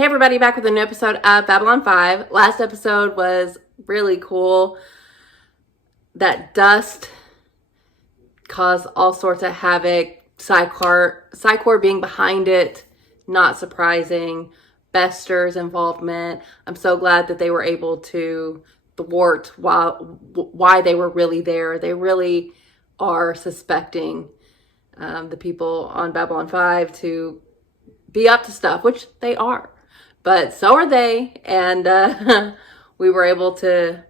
Hey everybody, back with a new episode of Babylon 5. Last episode was really cool. That dust caused all sorts of havoc. Psychor being behind it, not surprising. Bester's involvement. I'm so glad that they were able to thwart why they were really there. They really are suspecting the people on Babylon 5 to be up to stuff, which they are. But so are they, and we were able to,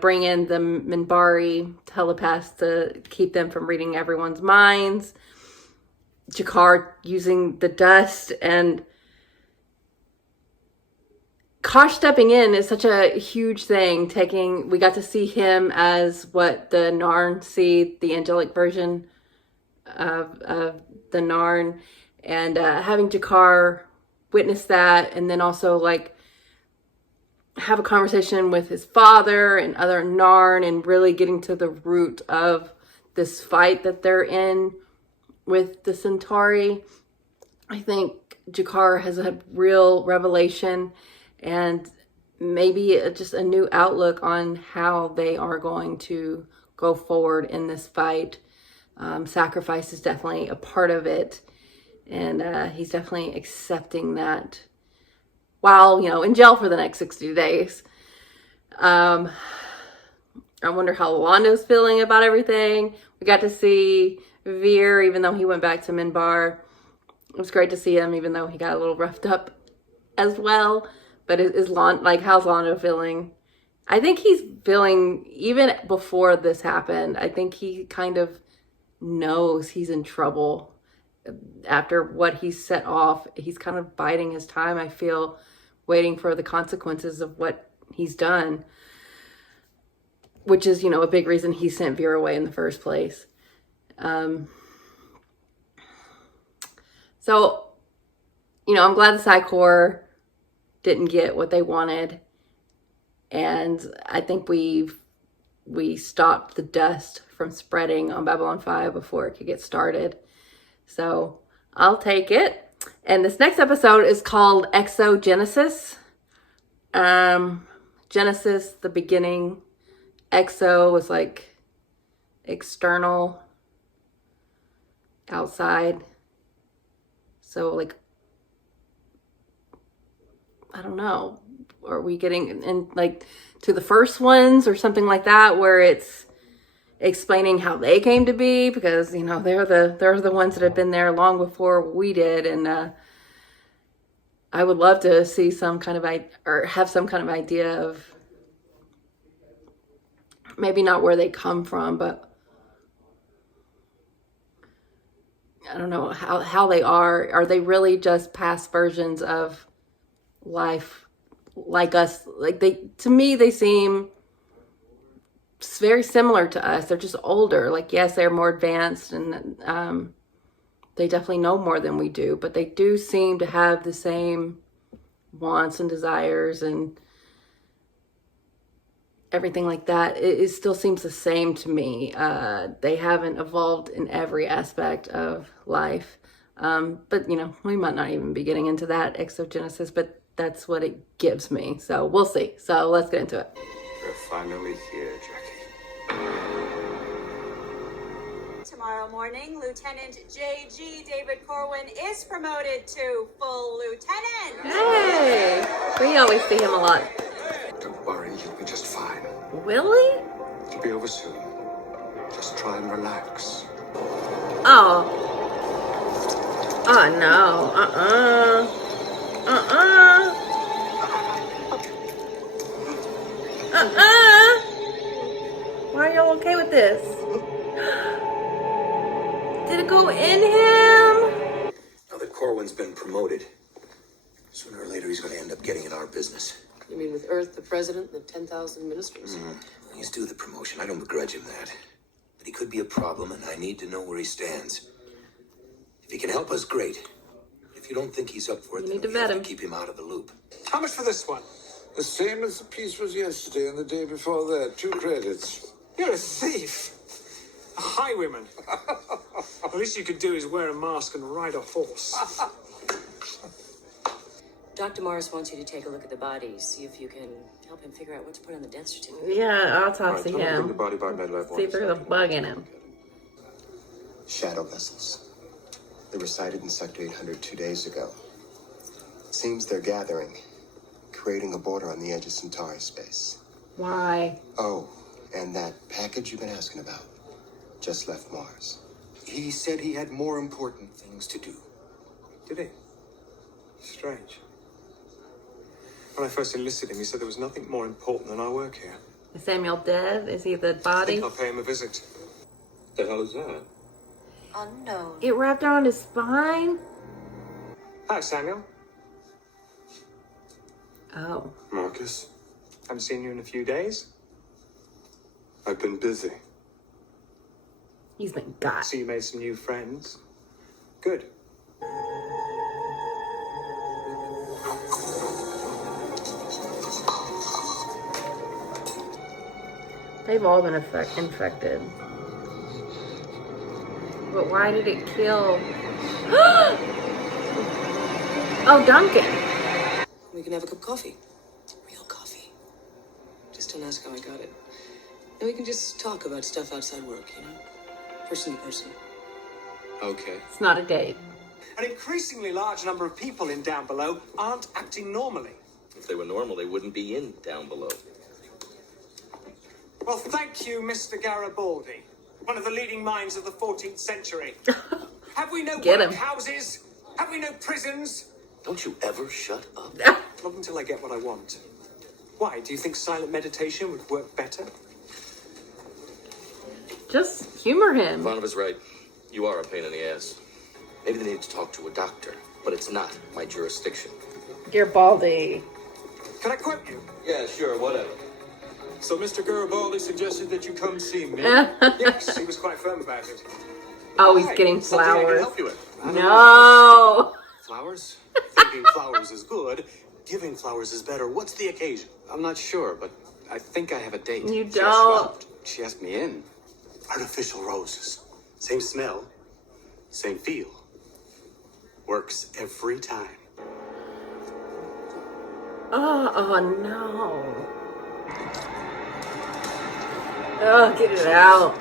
bring in the Minbari telepaths to keep them from reading everyone's minds. Jakar using the dust, and Kosh stepping in is such a huge thing. We got to see him as what the Narn see, the angelic version of the Narn, and having Jakar witness that, and then also have a conversation with his father and other Narn, and really getting to the root of this fight that they're in with the Centauri. I think Jakar has a real revelation and maybe just a new outlook on how they are going to go forward in this fight. Sacrifice is definitely a part of it. And he's definitely accepting that while, in jail for the next 60 days. I wonder how Londo's feeling about everything. We got to see Veer, even though he went back to Minbar. It was great to see him, even though he got a little roughed up as well. But how's Londo feeling? I think he's feeling, even before this happened, I think he kind of knows he's in trouble. After what he set off, he's kind of biding his time, I feel, waiting for the consequences of what he's done, which is, a big reason he sent Veer away in the first place. So, I'm glad the Psychor didn't get what they wanted, and I think we stopped the dust from spreading on Babylon 5 before it could get started. So I'll take it. And this next episode is called Exogenesis. Genesis, the beginning. Exo was like external, outside. So I don't know. Are we getting in to the first ones or something like that, where it's explaining how they came to be, because they're the ones that have been there long before we did, and I would love to see some kind of have some kind of idea of maybe not where they come from, but I don't know how they are. Are they really just past versions of life like us? To me they seem very similar to us. They're just older. Yes, they're more advanced, and they definitely know more than we do, but they do seem to have the same wants and desires and everything like that. It still seems the same to me. They haven't evolved in every aspect of life. But we might not even be getting into that exogenesis, but that's what it gives me. So we'll see. So let's get into it. You're finally here, Jackie. Tomorrow morning, Lieutenant J.G. David Corwin is promoted to full lieutenant. Hey! We always see him a lot. Don't worry, you'll be just fine. Really? It'll be over soon. Just try and relax. Oh. Oh, no. Why are y'all okay with this? Did it go in him? Now that Corwin's been promoted, sooner or later he's going to end up getting in our business. You mean with Earth, the president, and the 10,000 ministers? He's due the promotion. I don't begrudge him that. But he could be a problem, and I need to know where he stands. If he can help us, great. If you don't think he's up for it, then we have to keep him out of the loop. How much for this one? The same as the piece was yesterday and the day before that. 2 credits. You're a thief. A highwayman. The least you could do is wear a mask and ride a horse. Dr. Morris wants you to take a look at the body, see if you can help him figure out what to put on the death certificate. Yeah, autopsy All right, tell me to bring the him. body by MedLab See if there's a bug in him. Shadow vessels. They were sighted in Sector 800 2 days ago. Seems they're gathering, creating a border on the edge of Centauri space. Why? Oh, and that package you've been asking about just left Mars. He said he had more important things to do. Did he? Strange. When I first enlisted him, he said there was nothing more important than our work here. Is Samuel dead? Is he the I body? think I'll pay him a visit. The hell is that? Unknown. It wrapped around his spine? Hi, Samuel. Oh. Marcus, Haven't seen you in a few days. I've been busy. He's been got. So you made some new friends. Good. They've all been infected. But why did it kill? Oh, Duncan. We can have a cup of coffee. Real coffee. Just don't ask how I got it. And we can just talk about stuff outside work, you know? Person to person. Okay. It's not a date. An increasingly large number of people in Down Below aren't acting normally. If they were normal, they wouldn't be in Down Below. Well, thank you, Mr. Garibaldi, one of the leading minds of the 14th century. Have we no Get him. workhouses? Have we no prisons? Don't you ever shut up. Not until I get what I want. Why? Do you think silent meditation would work better? Just humor him. Ivanova's right. You are a pain in the ass. Maybe they need to talk to a doctor, but it's not my jurisdiction. Garibaldi. Can I quote you? Yeah, sure, whatever. So Mr. Garibaldi suggested that you come see me. Yes, he was quite firm about it. Oh, he's Hi, getting Something I can flowers. help you with. No. Flowers? Thinking flowers is good. Giving flowers is better. What's the occasion? I'm not sure, but I think I have a date. You She don't. asked- She asked me in. Artificial roses. Same smell. Same feel. Works every time. Oh no. Oh, get it out.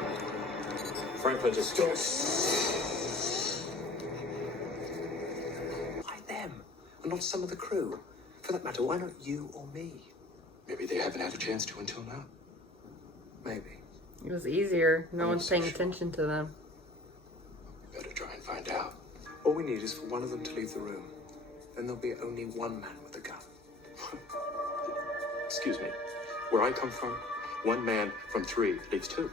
Franklin just Why them? And not some of the crew? For that matter, why not you or me? Maybe they haven't had a chance to until now. Maybe. It was easier. No one's paying attention to them. We better try and find out. All we need is for one of them to leave the room. Then there'll be only one man with a gun. Excuse me. Where I come from, one man from three leaves two.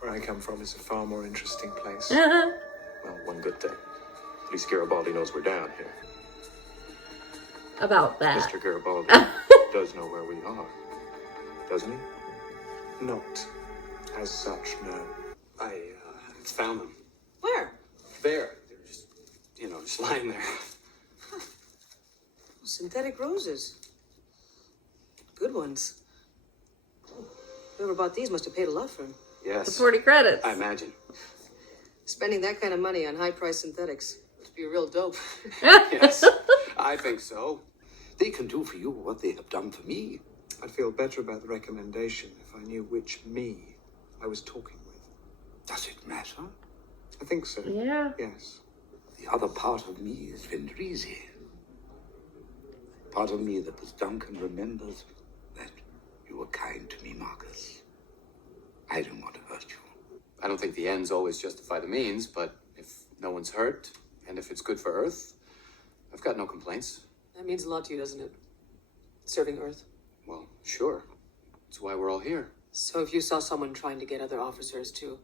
Where I come from is a far more interesting place. Well, one good thing. At least Garibaldi knows we're down here. About that. Mr. Garibaldi does know where we are, doesn't he? Not as such, no. I found them. Where? There. They were just, just lying there. Synthetic roses. Good ones. Whoever bought these must have paid a lot for them. Yes. 40 credits. I imagine. Spending that kind of money on high-priced synthetics must be a real dope. Yes, I think so. They can do for you what they have done for me. I'd feel better about the recommendation if I knew which me I was talking with. Does it matter? I think so. Yeah. Yes. The other part of me is Vendrizi. Part of me that was Duncan remembers that you were kind to me, Marcus. I don't want to hurt you. I don't think the ends always justify the means, but if no one's hurt, and if it's good for Earth, I've got no complaints. That means a lot to you, doesn't it? Serving Earth. Well, sure. That's why we're all here. So if you saw someone trying to get other officers to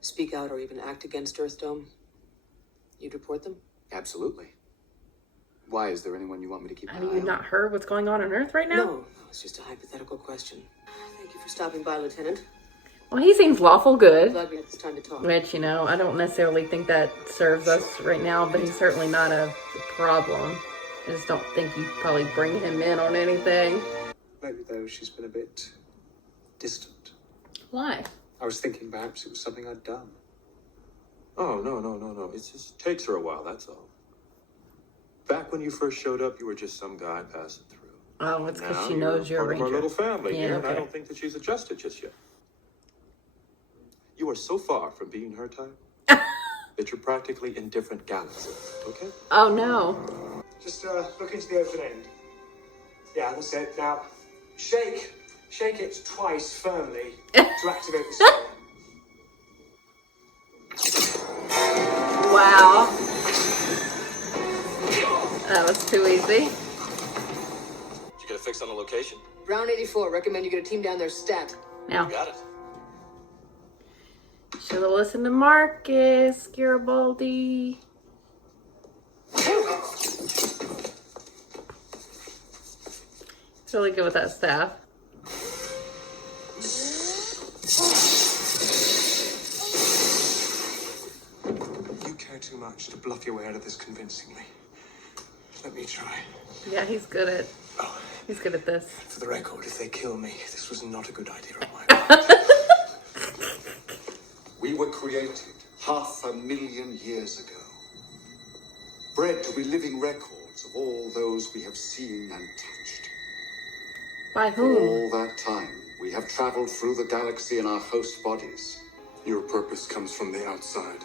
speak out or even act against Earthdome, you'd report them? Absolutely. Why? Is there anyone you want me to keep an Have eye you on? not heard what's going on Earth right now? No, it's just a hypothetical question. Thank you for stopping by, Lieutenant. Well, he seems lawful good. Glad we had this time to talk. Which, I don't necessarily think that serves us right now, but he's certainly not a problem. I just don't think you probably bring him in on anything. Maybe, though, she's been a bit distant. Why? I was thinking perhaps it was something I'd done. Oh, no. It just takes her a while, that's all. Back when you first showed up, you were just some guy passing through. Oh, it's because Now she knows you're a part of our ranger. little family Yeah, here, and I okay. don't think that she's adjusted just yet. You are so far from being her type that you're practically in different galaxies, okay? Oh, no. Just look into the open end. Yeah, that's it. Now, shake it twice firmly to activate the spell. Wow. That was too easy. Did you get a fix on the location? Round 84. Recommend you get a team down there stat. Now, Got it. should have listened to Marcus, Garibaldi. He's really good with that staff. You care too much to bluff your way out of this convincingly. Let me try. Yeah, he's good at this. For the record, if they kill me, this was not a good idea on my part. We were created 500,000 years ago, bred to be living records of all those we have seen and touched. By For whom? all that time, we have traveled through the galaxy in our host bodies. Your purpose comes from the outside.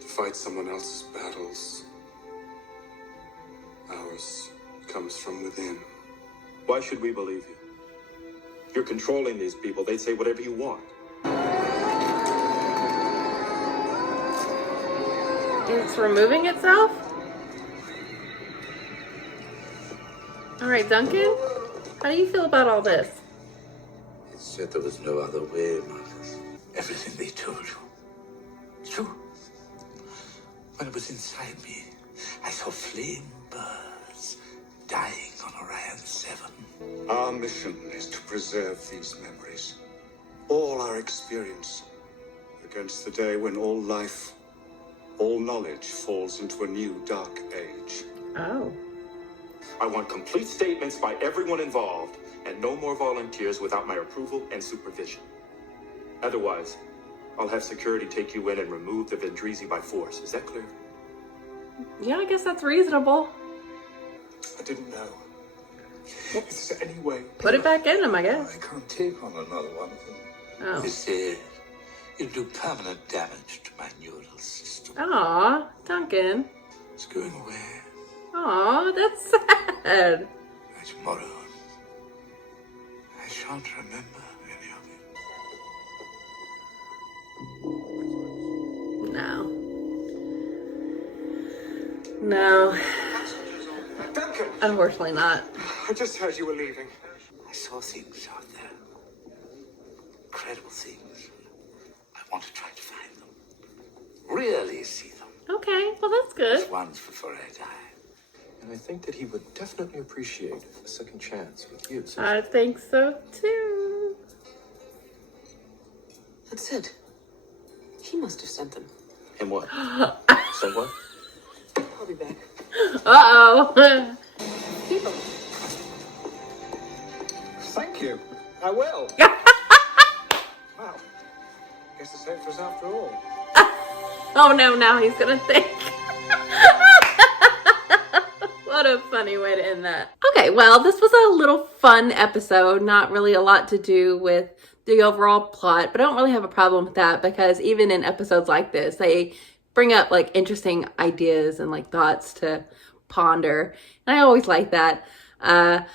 To fight someone else's battles. Ours comes from within. Why should we believe you? You're controlling these people. They say whatever you want. It's removing itself? All right, Duncan, how do you feel about all this? It said there was no other way, Marcus. Everything they told you. True. When it was inside me, I saw flame birds dying on Orion 7. Our mission is to preserve these memories, all our experience, against the day when all life, all knowledge falls into a new dark age. Oh. I want complete statements by everyone involved, and no more volunteers without my approval and supervision. Otherwise, I'll have security take you in and remove the Vendrizi by force. Is that clear? Yeah, I guess that's reasonable. I didn't know. Is there any way? Put it back in him, I guess. I can't take on another one of them. Oh. They said it'll do permanent damage to my neural system. Aw, Duncan. It's going away Aw, that's sad. tomorrow. I shan't remember any of it. No. No. Duncan! Unfortunately not. I just heard you were leaving. I saw things out there. Incredible things. I want to try to find them. Really see them. Okay, well that's good. Just once before I die. And I think that he would definitely appreciate a second chance with you. I think so too. That's it. He must have sent them. And what? Say what? I'll be back. Uh-oh. Keep them. Thank you. I will. Wow. Guess the safe was after all. Oh no, now he's gonna think. What a funny way to end that. Okay, well, this was a little fun episode. Not really a lot to do with the overall plot, but I don't really have a problem with that because even in episodes like this, they bring up like interesting ideas and like thoughts to ponder. And I always like that. And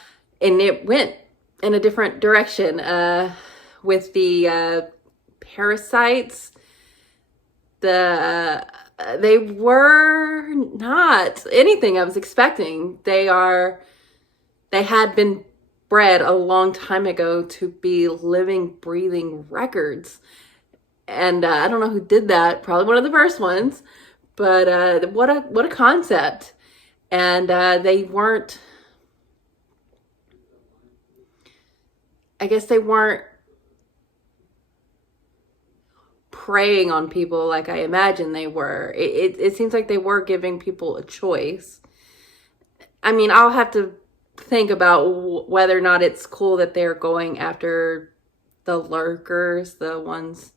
it went in a different direction with the parasites. They were not anything I was expecting. They had been bred a long time ago to be living, breathing records. And I don't know who did that, probably one of the first ones, but what a concept. And they weren't, I guess they weren't preying on people like I imagine they were. It seems like they were giving people a choice. I mean, I'll have to think about whether or not it's cool that they're going after the lurkers, the ones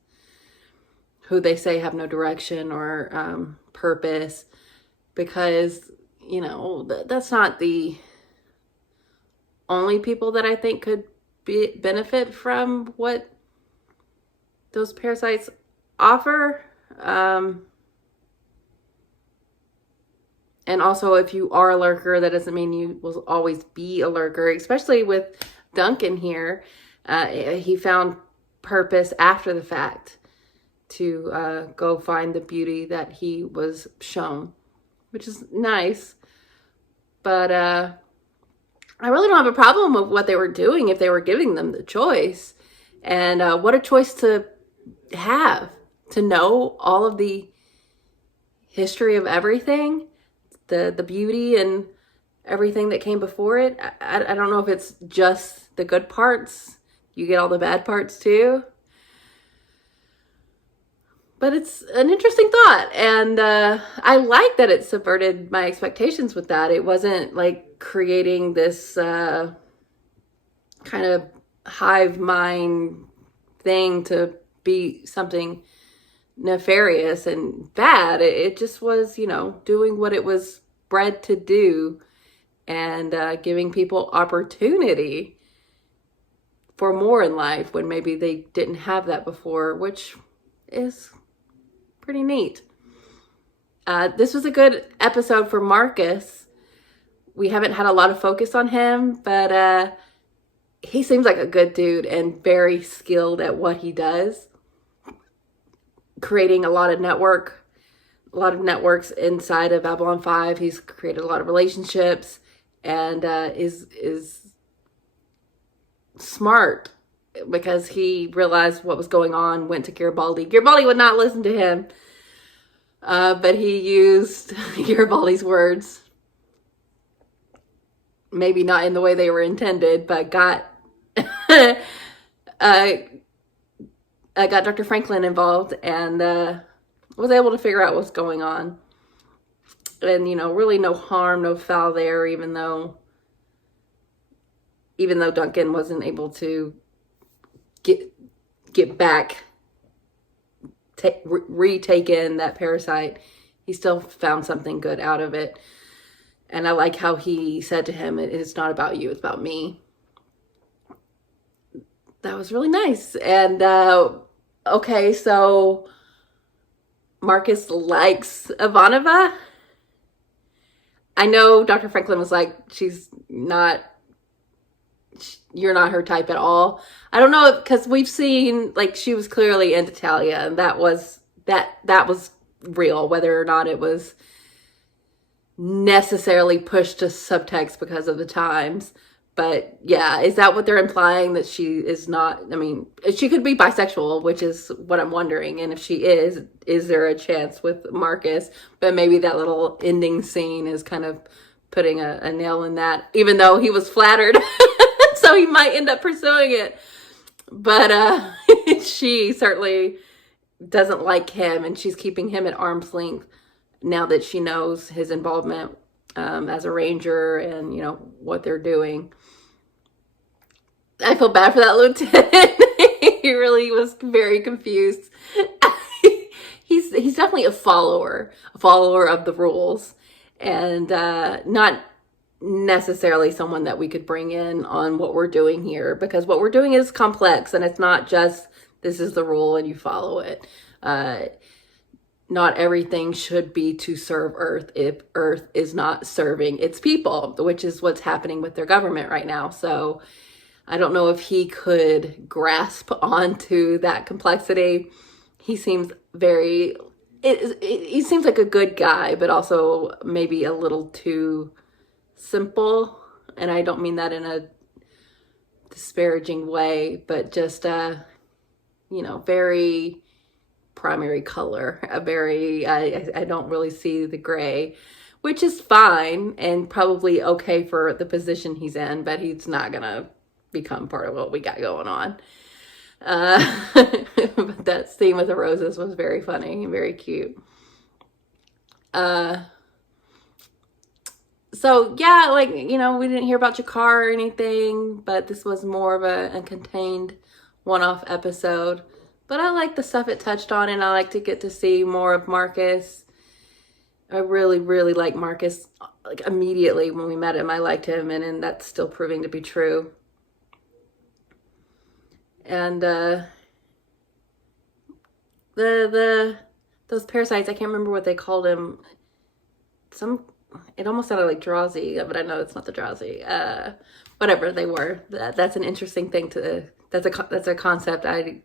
who they say have no direction or purpose, because, you know, that's not the only people that I think could benefit from what those parasites offer. And also, if you are a lurker, that doesn't mean you will always be a lurker, especially with Duncan here. He found purpose after the fact to go find the beauty that he was shown, which is nice. But I really don't have a problem with what they were doing if they were giving them the choice. And what a choice to have, to know all of the history of everything, the beauty and everything that came before it. I don't know if it's just the good parts. You get all the bad parts too. But it's an interesting thought. And I like that it subverted my expectations with that. It wasn't like creating this kind of hive mind thing to be something nefarious and bad. It just was, you know, doing what it was bred to do and giving people opportunity for more in life when maybe they didn't have that before, which is pretty neat. This was a good episode for Marcus. We haven't had a lot of focus on him, but he seems like a good dude and very skilled at what he does, creating a lot of networks inside of Babylon 5. He's created a lot of relationships and is smart because he realized what was going on, went to Garibaldi. Garibaldi would not listen to him, but he used Garibaldi's words, maybe not in the way they were intended, but got got Dr. Franklin involved and was able to figure out what's going on. And, you know, really no harm, no foul there, even though Duncan wasn't able to get back, retake in that parasite, he still found something good out of it. And I like how he said to him, it's not about you, it's about me. That was really nice. And okay, so Marcus likes Ivanova. I know Dr. Franklin was like, you're not her type at all. I don't know, because we've seen, like, she was clearly into Talia, and that was real, whether or not it was necessarily pushed to subtext because of the times. But yeah, is that what they're implying, that she is not? I mean, she could be bisexual, which is what I'm wondering. And if she is there a chance with Marcus? But maybe that little ending scene is kind of putting a nail in that, even though he was flattered. So he might end up pursuing it. But she certainly doesn't like him, and she's keeping him at arm's length now that she knows his involvement as a ranger and, you know, what they're doing. I feel bad for that lieutenant. He really was very confused. He's definitely a follower of the rules, and not necessarily someone that we could bring in on what we're doing here, because what we're doing is complex, and it's not just this is the rule and you follow it. Not everything should be to serve Earth if Earth is not serving its people, which is what's happening with their government right now. So I don't know if he could grasp onto that complexity. He seems he seems like a good guy, but also maybe a little too simple. And I don't mean that in a disparaging way, but just, very primary color, I don't really see the gray, which is fine and probably okay for the position he's in, but he's not gonna become part of what we got going on. But that scene with the roses was very funny and very cute. So yeah, like, we didn't hear about Jakar or anything, but this was more of a contained one-off episode. But I like the stuff it touched on, and I like to get to see more of Marcus. I really, really like Marcus. Like immediately when we met him, I liked him, and that's still proving to be true. And those parasites, I can't remember what they called him. It almost sounded like drowsy, but I know it's not the drowsy. Whatever they were, that's an interesting thing that's a concept I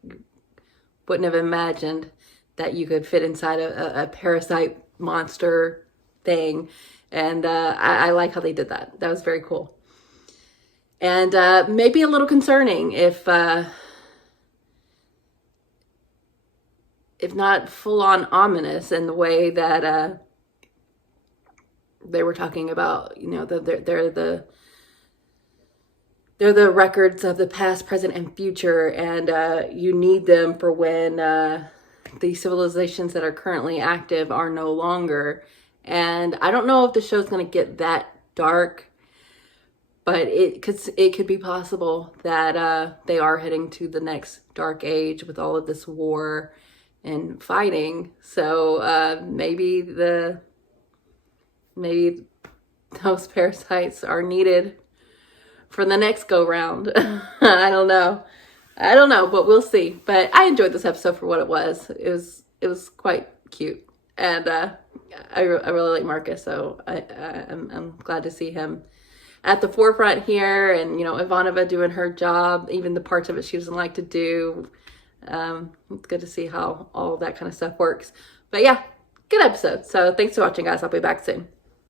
wouldn't have imagined that you could fit inside a parasite monster thing. And I like how they did that. That was very cool. And maybe a little concerning if not full on ominous in the way that they were talking about, you know, they're the records of the past, present, and future, and you need them for when the civilizations that are currently active are no longer. And I don't know if the show's going to get that dark, but it could be possible that they are heading to the next dark age with all of this war and fighting. So maybe those parasites are needed for the next go round. I don't know, but we'll see. But I enjoyed this episode for what it was. It was quite cute, and I really like Marcus, so I'm glad to see him at the forefront here, and you know, Ivanova doing her job, even the parts of it she doesn't like to do. It's good to see how all that kind of stuff works. But yeah, good episode. So thanks for watching, guys. I'll be back soon.